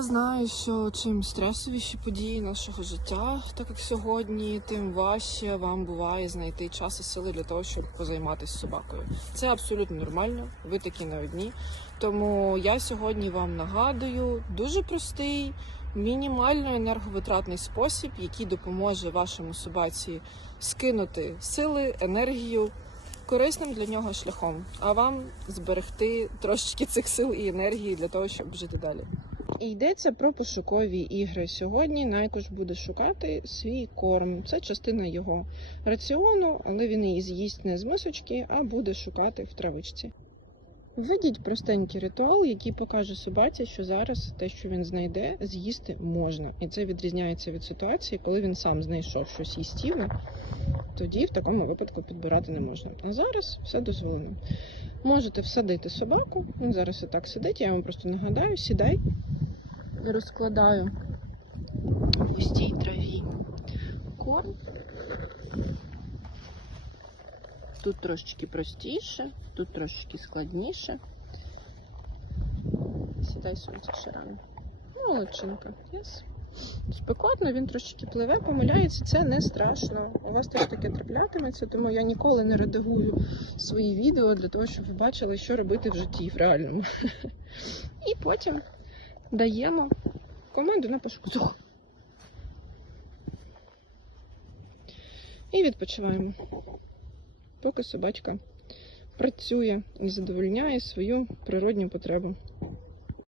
Знаю, що чим стресовіші події нашого життя, так як сьогодні, тим важче вам буває знайти час і сили для того, щоб позайматися собакою. Це абсолютно нормально. Ви такі не одні. Тому я сьогодні вам нагадую дуже простий, мінімально енерговитратний спосіб, який допоможе вашому собаці скинути сили, енергію корисним для нього шляхом, а вам зберегти трошечки цих сил і енергії для того, щоб жити далі. І йдеться про пошукові ігри. Сьогодні Найкош буде шукати свій корм. Це частина його раціону, але він її з'їсть не з мисочки, а буде шукати в травичці. Введіть простенький ритуал, який покаже собаці, що зараз те, що він знайде, з'їсти можна. І це відрізняється від ситуації, коли він сам знайшов щось їстівне, тоді в такому випадку підбирати не можна. А зараз все дозволено. Можете всадити собаку. Він зараз і так сидить. Я вам просто нагадаю, сідай, розкладаю в густій траві корм. Тут трошечки простіше, тут трошечки складніше. Сідай сонце ще рано. Молодчинка. Yes. Спекотно, він трошечки пливе, помиляється, це не страшно. У вас теж таке траплятиметься, тому я ніколи не редагую свої відео для того, щоб ви бачили, що робити в житті в реальному. І потім даємо команду на пошук. Зух. І відпочиваємо, поки собачка працює і задовольняє свою природню потребу.